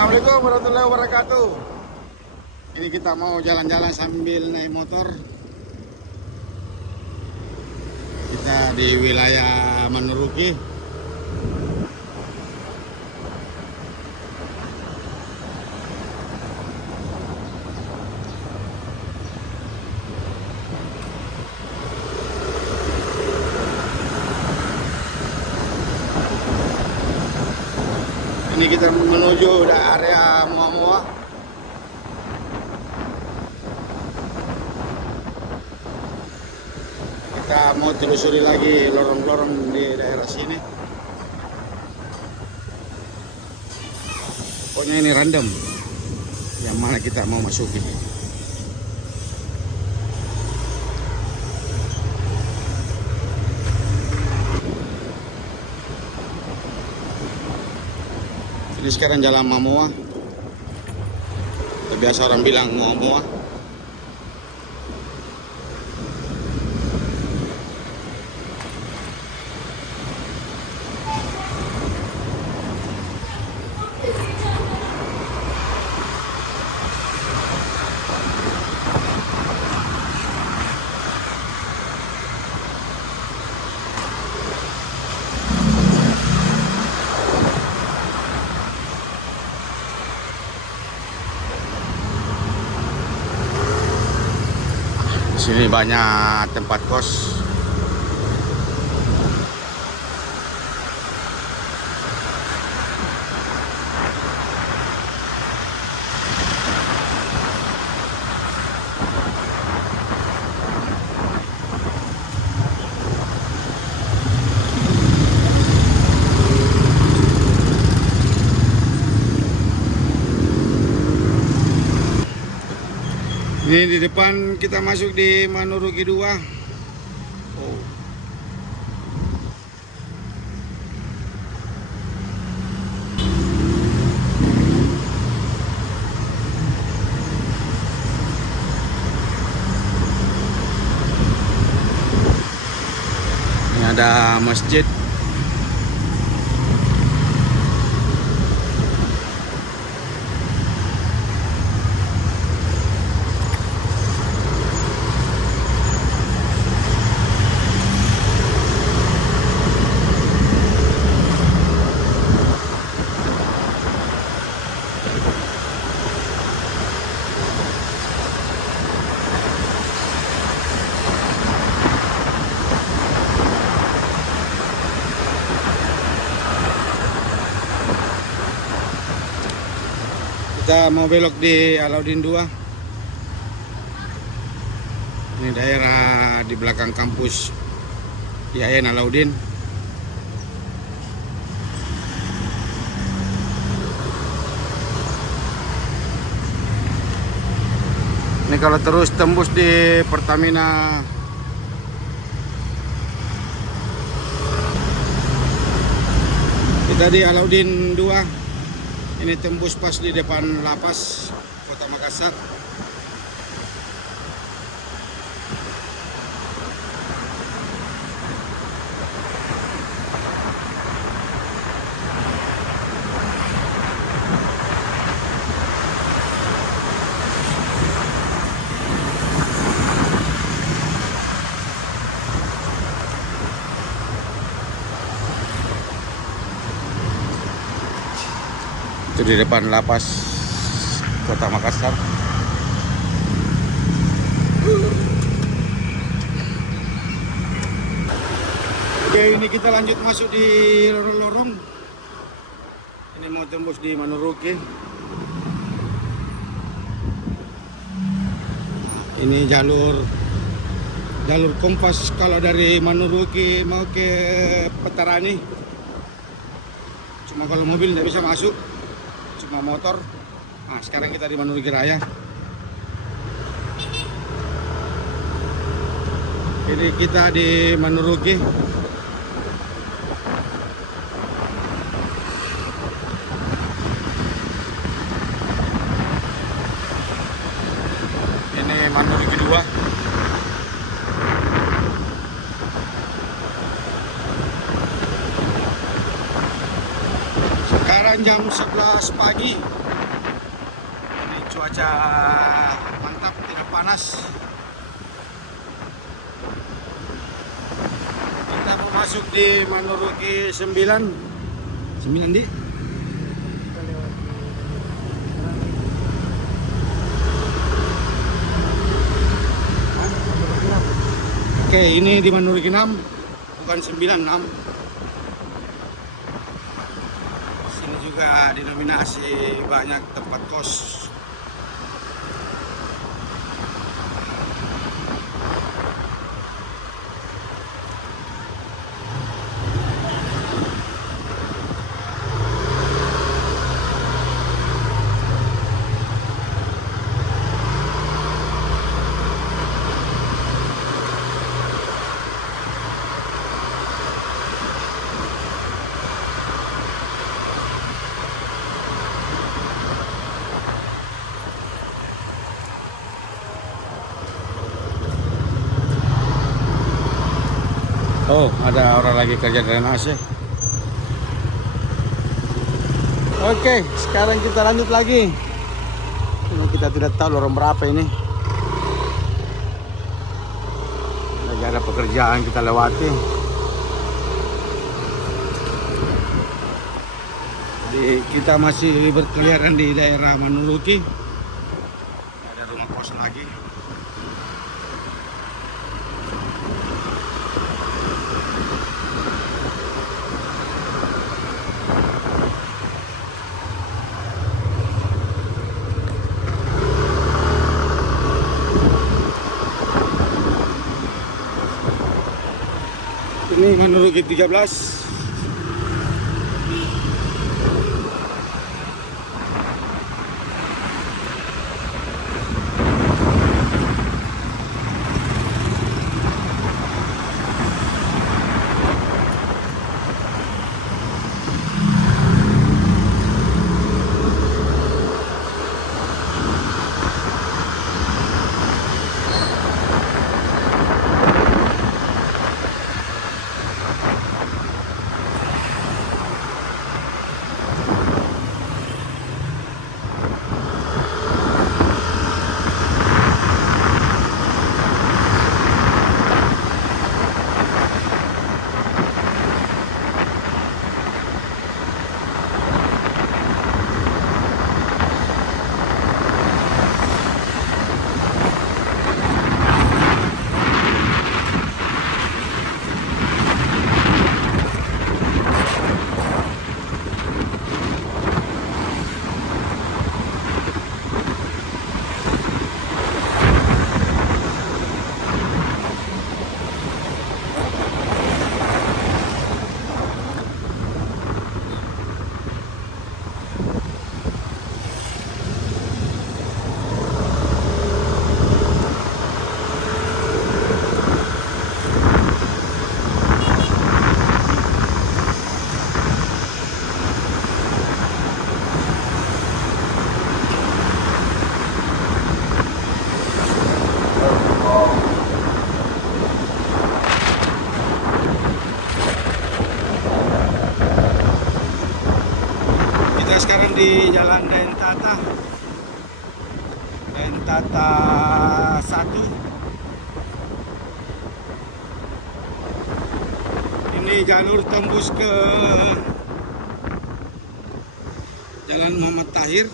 Assalamualaikum warahmatullahi wabarakatuh. Ini kita mau jalan-jalan sambil naik motor. Kita di wilayah Manuruki. Ini kita menuju area Moa-Moa. Kita mau telusuri lagi lorong-lorong di daerah sini. Pokoknya ini random yang mana kita mau masuki. Ini sekarang jalan Moa-Moa. Biasa orang bilang Moa-Moa. Sini banyak tempat kos. Ini di depan kita masuk di Manuruki 2. Oh. Ini ada masjid. Kita mau belok di Alauddin 2. Ini daerah di belakang kampus IAIN Alauddin. Ini kalau terus tembus di Pertamina. Kita di Alauddin 2. Ini tembus pas di depan lapas Kota Makassar. Itu di depan lapas Kota Makassar. Oke, ini kita lanjut masuk di lorong-lorong. Ini mau tembus di Manuruki. Ini jalur kompas kalau dari Manuruki mau ke Petarani. Cuma kalau mobil tidak bisa masuk. Cuma motor. Nah, sekarang kita di Manuruki Raya. Ini kita di Manuruki. Ini Manuruki 2. Sekarang jam 11 pagi. Ini cuaca mantap, tidak panas. Kita mau masuk di Manurughi 9. 9 di. Oke, ini di Manurughi 6, bukan 9, 6. Sini juga dinominasi banyak tempat kos. Oh, ada orang lagi kerja drainase. Oke, sekarang kita lanjut lagi. Ini kita tidak tahu lorong berapa ini. Lagi ada pekerjaan kita lewati. Jadi kita masih berkeliaran di daerah Manurughi. Ada rumah kos lagi. Ini Manurughi 13. Sekarang di Jalan Dentata 1. Ini jalur tembus ke Jalan Muhammad Tahir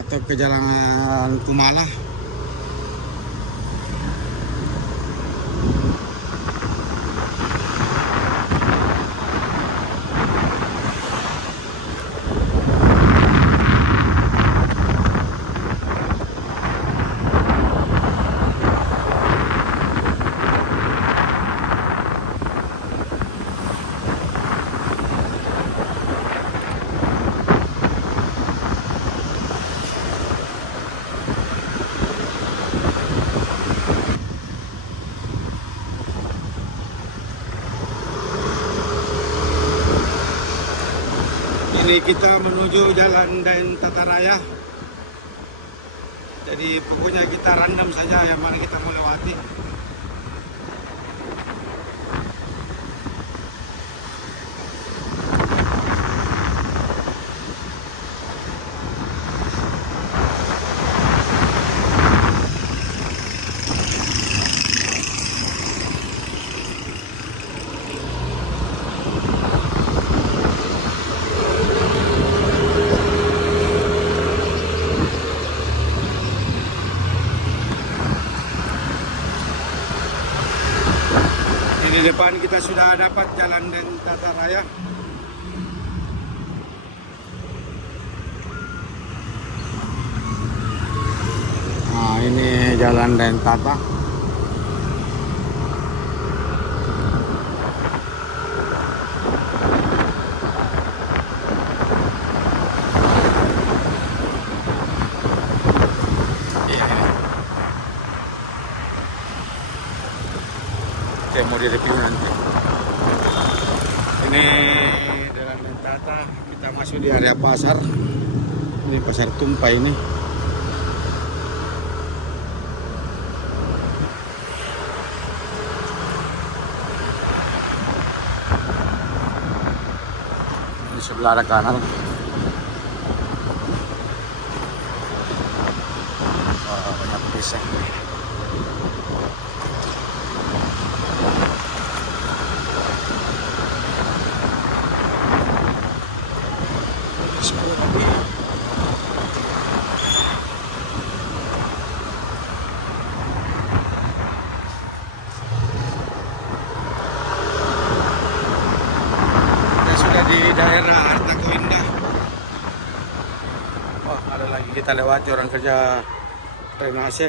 atau ke Jalan Kumala. Ini kita menuju Jalan Dentata Raya. Jadi pokoknya kita random saja yang mana kita mau lewati. depan kita sudah dapat jalan Dentata Raya. Nah, ini jalan Dentata. Saya mau direview nanti. Ini jalan Dentata. Kita masuk di area pasar. Ini pasar tumpah ini. Di sebelah ada kanal. Wah, banyak pisang. Di daerah Hartako Indah. Oh, ada lagi kita lewati orang kerja drainase.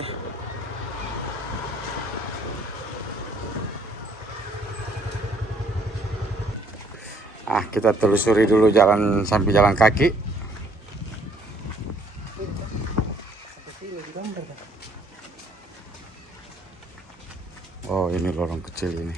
Kita telusuri dulu jalan sampai jalan kaki. Oh, ini lorong kecil ini.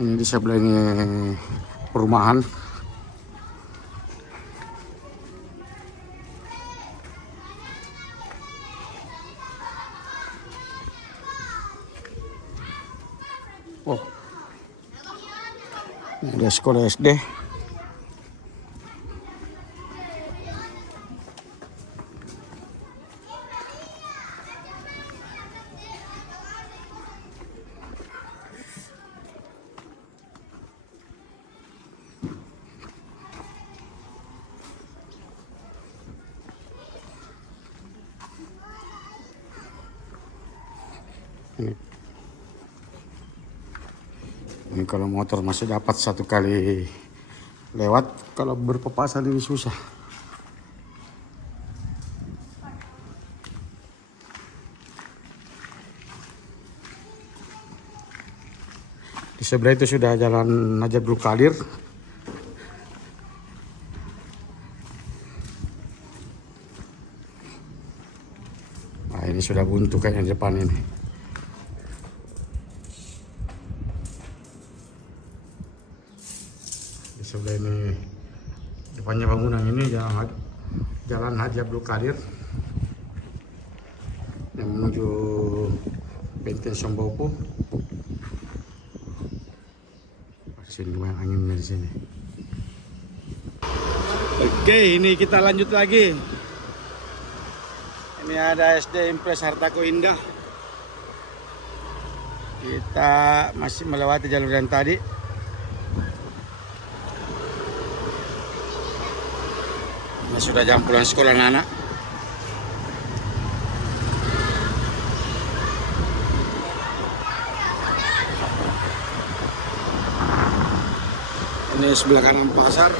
Ini di sebelah ini perumahan. Oh, ini ada sekolah SD. Ini kalau motor masih dapat satu kali lewat, kalau berpapasan ini susah. Di sebelah itu sudah jalan Najib Abdul Qadir. Nah, ini sudah buntu kayaknya di depan ini. Di sebelah ini depannya bangunan ini jalan Haji Abdul Qadir yang menuju Benteng Sombopo. Sini lumayan anginnya di sini. Oke, ini kita lanjut lagi. Ini ada SD Impres Hartako Indah. Kita masih melewati jalur yang tadi. Ini sudah jam pulang sekolah anak-anak. Ini sebelah kanan pasar.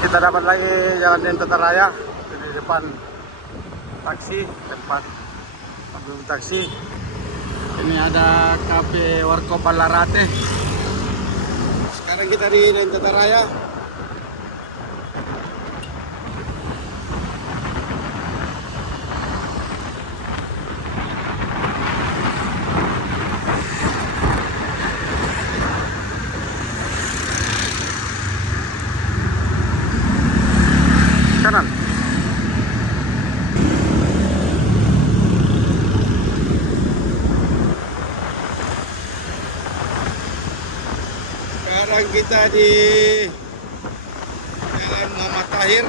kita dapat lagi jalan di Tata Raya di depan taksi, tempat ambil taksi. Ini ada kafe Warkop Balarate. Sekarang kita di Tata Raya. Kanan. Sekarang kita di Jalan Muhammad Tahir.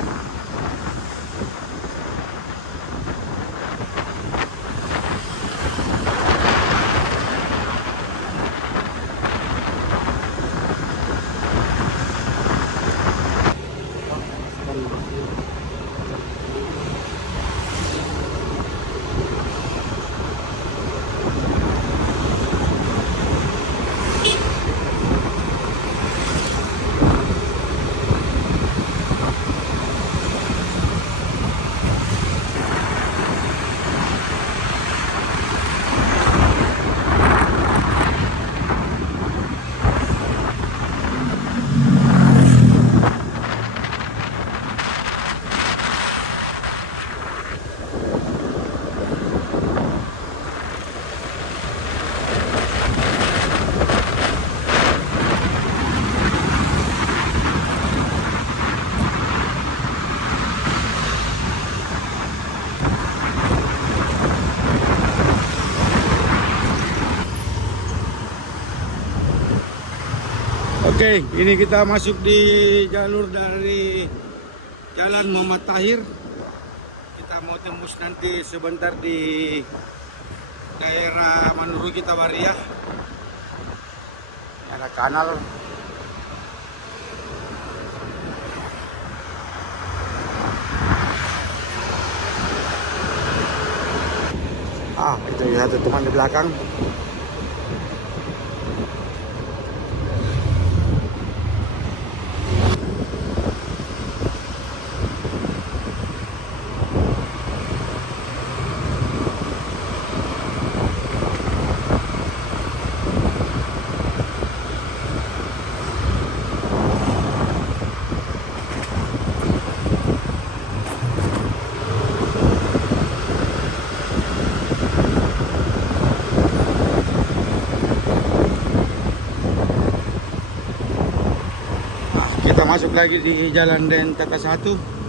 Oke, ini kita masuk di jalur dari Jalan Muhammad Tahir. Kita mau tembus nanti sebentar di daerah Manurui Tawaria. Ada kanal. Itu satu teman di belakang. Kita masuk lagi di Jalan Dentata 1.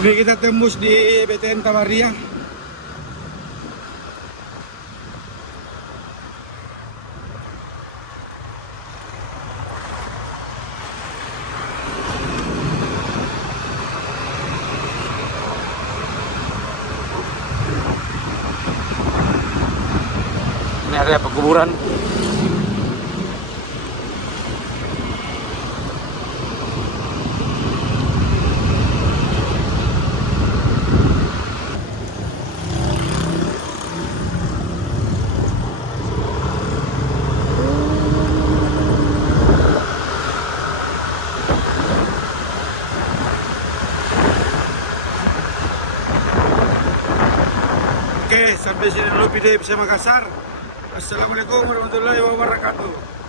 Ini kita tembus di BTN Tawaria. Ini area pekuburan. sampai sini dulu video saya Makassar. Assalamualaikum warahmatullahi wabarakatuh.